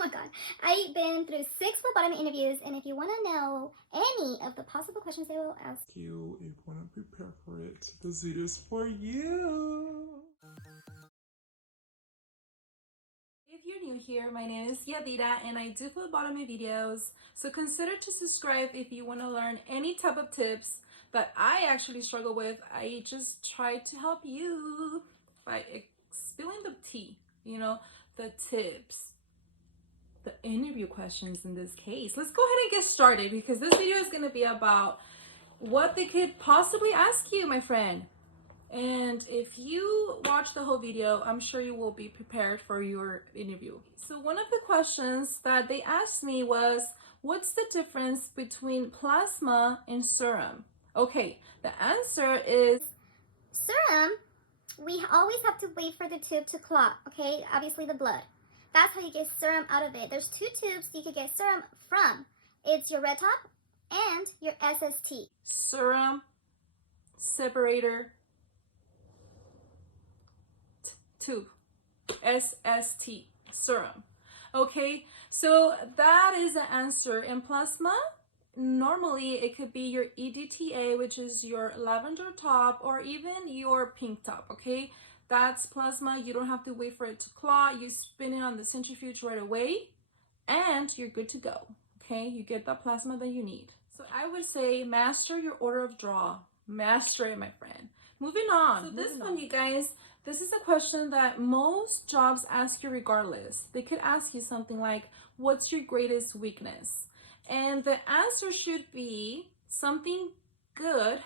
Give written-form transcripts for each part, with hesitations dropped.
my god. I've been through 6 phlebotomy interviews, and if you want to know any of the possible questions they will ask you, if you want to prepare for it, this video is for you. If you're new here, my name is Yadira and I do phlebotomy videos, so consider to subscribe if you want to learn any type of tips that I actually struggle with. I just try to help you by spilling the tea, the tips, the interview questions in this case. Let's go ahead and get started because this video is going to be about what they could possibly ask you, my friend. And if you watch the whole video, I'm sure you will be prepared for your interview. So one of the questions that they asked me was, what's the difference between plasma and serum? Okay, the answer is serum. We always have to wait for the tube to clot, okay? Obviously the blood. That's how you get serum out of it. There's 2 tubes you can get serum from. It's your red top and your SST. Serum separator tube, SST, serum. Okay, so that is the answer. In plasma, normally it could be your EDTA, which is your lavender top, or even your pink top. Okay, that's plasma. You don't have to wait for it to clot. You spin it on the centrifuge right away and you're good to go. Okay, you get the plasma that you need. So I would say master your order of draw. Master it, my friend. Moving on. So this one, you guys, this is a question that most jobs ask you regardless. They could ask you something like, what's your greatest weakness? And the answer should be something good,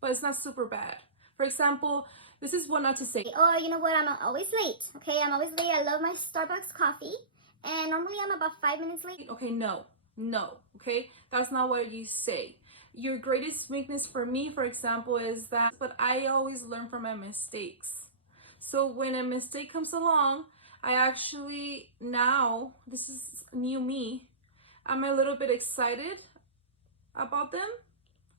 but it's not super bad. For example, this is what not to say. Oh, you know what? I'm always late. Okay, I'm always late. I love my Starbucks coffee. And normally I'm about 5 minutes late. Okay, no. Okay, that's not what you say. Your greatest weakness for me, for example, is that, but I always learn from my mistakes. So when a mistake comes along, I actually, now, this is new me, I'm a little bit excited about them,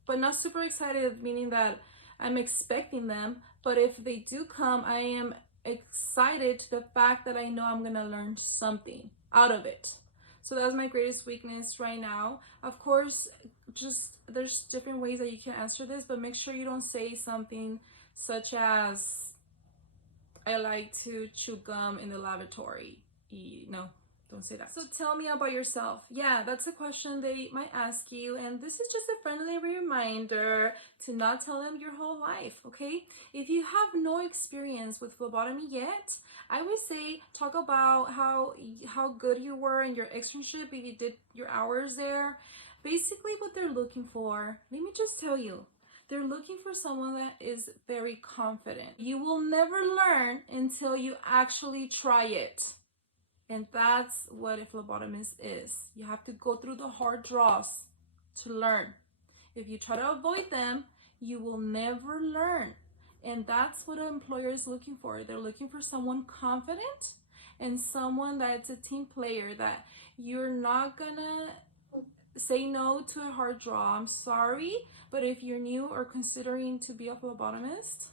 but not super excited, meaning that I'm expecting them. But if they do come, I am excited to the fact that I know I'm gonna learn something out of it. So that's my greatest weakness right now. Of course, just there's different ways that you can answer this, but make sure you don't say something such as, I like to chew gum in the lavatory. No, don't say that. So tell me about yourself. Yeah, that's a question they might ask you, and this is just a friendly reminder to not tell them your whole life, okay? If you have no experience with phlebotomy yet, I would say talk about how good you were in your externship, if you did your hours there. Basically what they're looking for, let me just tell you, they're looking for someone that is very confident. You will never learn until you actually try it. And that's what a phlebotomist is. You have to go through the hard draws to learn. If you try to avoid them, you will never learn. And that's what an employer is looking for. They're looking for someone confident and someone that's a team player, that you're not gonna say no to a hard draw. I'm sorry, but if you're new or considering to be a phlebotomist,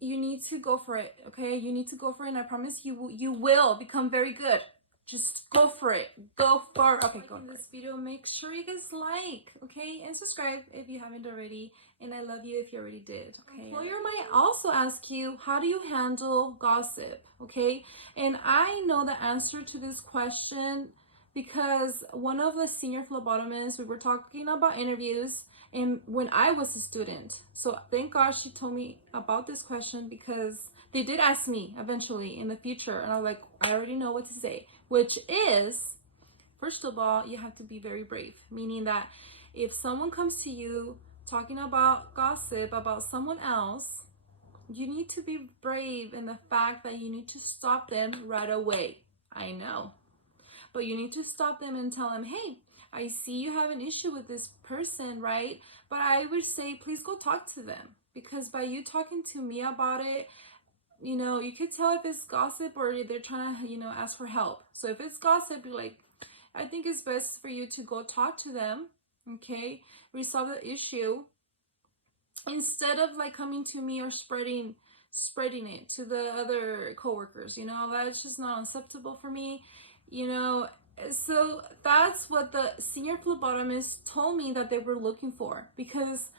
you need to go for it, okay? You need to go for it, and I promise you will become very good. Just go for it. Go for it. Okay, go for this video. Make sure you guys like, okay? And subscribe if you haven't already. And I love you if you already did, okay? Employer might also ask you, how do you handle gossip, okay? And I know the answer to this question because one of the senior phlebotomists, we were talking about interviews, and when I was a student. So thank God she told me about this question, because they did ask me eventually in the future, and I was like, I already know what to say, which is, first of all, you have to be very brave, meaning that if someone comes to you talking about gossip about someone else, you need to be brave in the fact that you need to stop them right away. I know, but you need to stop them and tell them, hey, I see you have an issue with this person, right? But I would say, please go talk to them, because by you talking to me about it, you could tell if it's gossip or they're trying to, ask for help. So if it's gossip, you're like, I think it's best for you to go talk to them, okay? Resolve the issue instead of like coming to me or spreading spreading it to the other coworkers. You know, that's just not acceptable for me. You know, so that's what the senior phlebotomist told me that they were looking for, because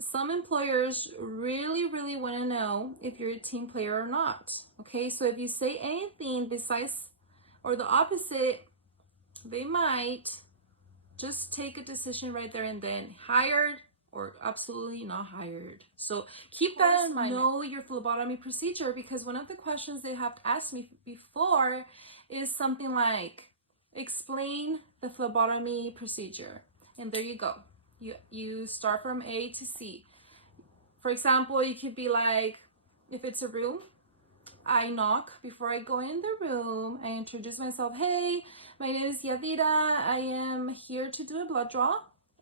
some employers really want to know if you're a team player or not. Okay, so if you say anything besides or the opposite, they might just take a decision right there and then, hired or absolutely not hired. So keep that in mind. Know your phlebotomy procedure, because one of the questions they have asked me before is something like, explain the phlebotomy procedure. And there you go. You start from A to C. For example, it could be like, if it's a room, I knock before I go in the room. I introduce myself. Hey, my name is Yadira. I am here to do a blood draw.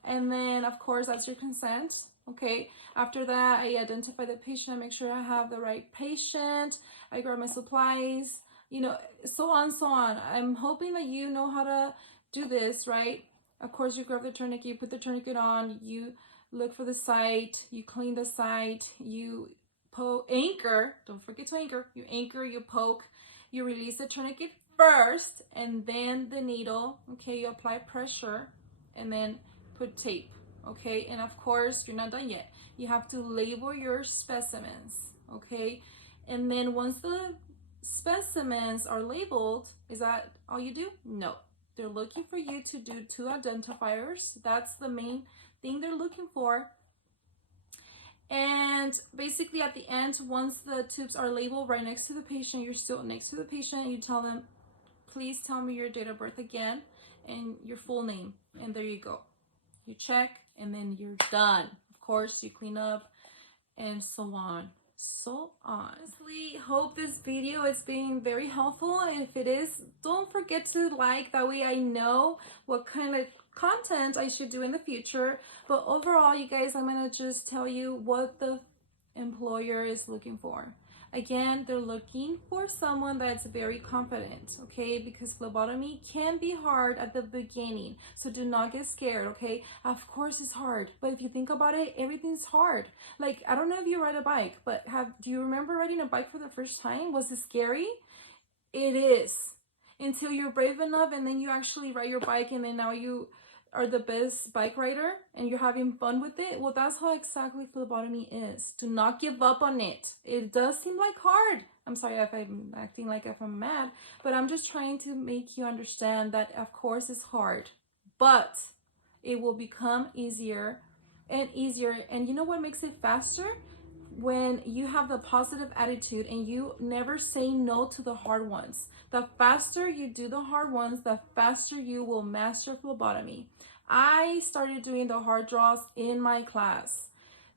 And then, of course, that's your consent. Okay. After that, I identify the patient. I make sure I have the right patient. I grab my supplies, you know, so on, so on. I'm hoping that you know how to do this, right? Of course, you grab the tourniquet, you put the tourniquet on, you look for the site, you clean the site, you anchor, don't forget to anchor, you anchor, you poke, you release the tourniquet first, and then the needle, okay, you apply pressure, and then put tape, okay, and of course, you're not done yet. You have to label your specimens, okay, and then once the specimens are labeled, is that all you do? No. They're looking for you to do 2 identifiers. That's the main thing they're looking for. And basically at the end, once the tubes are labeled right next to the patient, you're still next to the patient, you tell them, please tell me your date of birth again and your full name. And there you go. You check and then you're done. Of course, you clean up and so on. Honestly, hope this video is being very helpful. If it is, don't forget to like, that way I know what kind of content I should do in the future. But overall, you guys, I'm gonna just tell you what the employer is looking for. Again, they're looking for someone that's very confident, okay? Because phlebotomy can be hard at the beginning, so do not get scared, okay? Of course it's hard, but if you think about it, everything's hard. Like, I don't know if you ride a bike, but do you remember riding a bike for the first time? Was it scary? It is, until you're brave enough and then you actually ride your bike and then now you are the best bike rider and you're having fun with it. Well, that's how exactly phlebotomy is. Do not give up on it. It does seem like hard. I'm sorry if I'm acting like if I'm mad, but I'm just trying to make you understand that of course it's hard, but it will become easier and easier. And you know what makes it faster? When you have the positive attitude and you never say no to the hard ones. The faster you do the hard ones, the faster you will master phlebotomy. I started doing the hard draws in my class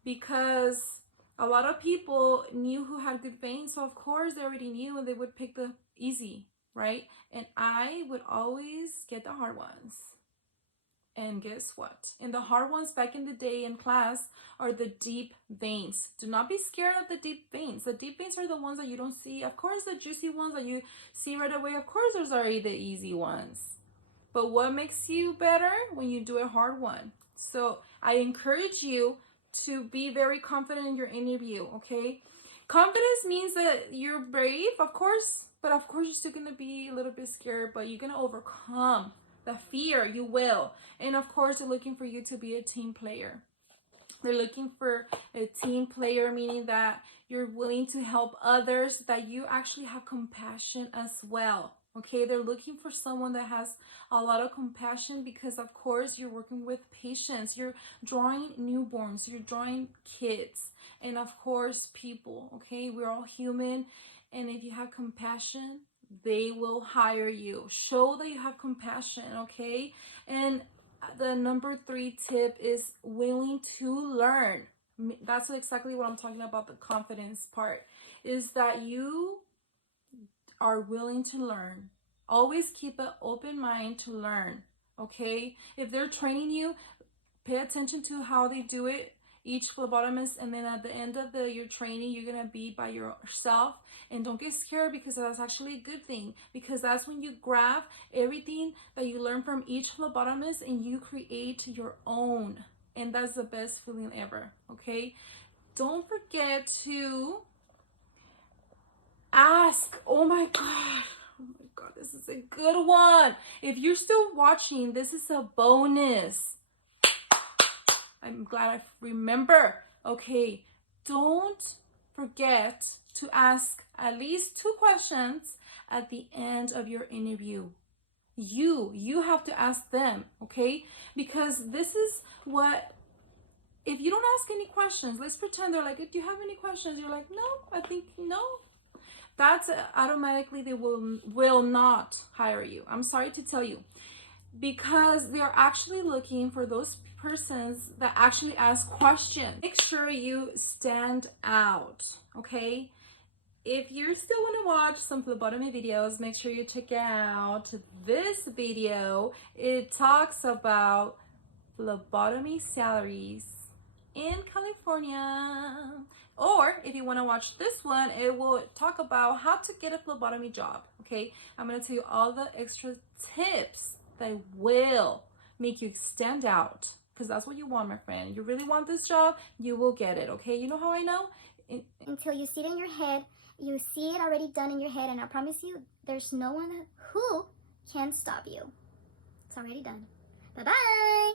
because a lot of people knew who had good veins, so of course they already knew and they would pick the easy, right? And I would always get the hard ones. And guess what? And the hard ones back in the day in class are the deep veins. Do not be scared of the deep veins. The deep veins are the ones that you don't see. Of course, the juicy ones that you see right away, of course, those are the easy ones. But what makes you better? When you do a hard one. So I encourage you to be very confident in your interview, okay? Confidence means that you're brave, of course, but of course you're still going to be a little bit scared, but you're going to overcome the fear. You will. And of course, they're looking for you to be a team player. They're looking for a team player, meaning that you're willing to help others, that you actually have compassion as well. Okay, they're looking for someone that has a lot of compassion because, of course, you're working with patients. You're drawing newborns. You're drawing kids. And, of course, people. Okay, we're all human. And if you have compassion, they will hire you. Show that you have compassion, okay? And the number 3 tip is willing to learn. That's exactly what I'm talking about, the confidence part, is that you are willing to learn. Always keep an open mind to learn, okay? If they're training you, pay attention to how they do it, each phlebotomist, and then at the end of your training, you're gonna be by yourself. And don't get scared, because that's actually a good thing, because that's when you grab everything that you learn from each phlebotomist and you create your own, and that's the best feeling ever. Okay, don't forget to ask. Oh my God. Oh my God, this is a good one. If you're still watching, this is a bonus. I'm glad I remember. Okay, don't forget to ask at least 2 questions at the end of your interview. You have to ask them, okay? Because this is what, if you don't ask any questions, let's pretend they're like, do you have any questions? You're like, no, I think no. That's automatically they will not hire you. I'm sorry to tell you, because they're actually looking for those persons that actually ask questions. Make sure you stand out, okay? If you still want to watch some phlebotomy videos, make sure you check out this video. It talks about phlebotomy salaries in California. Or if you want to watch this one, it will talk about how to get a phlebotomy job, okay? I'm going to tell you all the extra tips that will make you stand out, because that's what you want, my friend. You really want this job, you will get it, okay? You know how I know? Until you see it in your head, you see it already done in your head, and I promise you, there's no one who can stop you. It's already done. Bye-bye.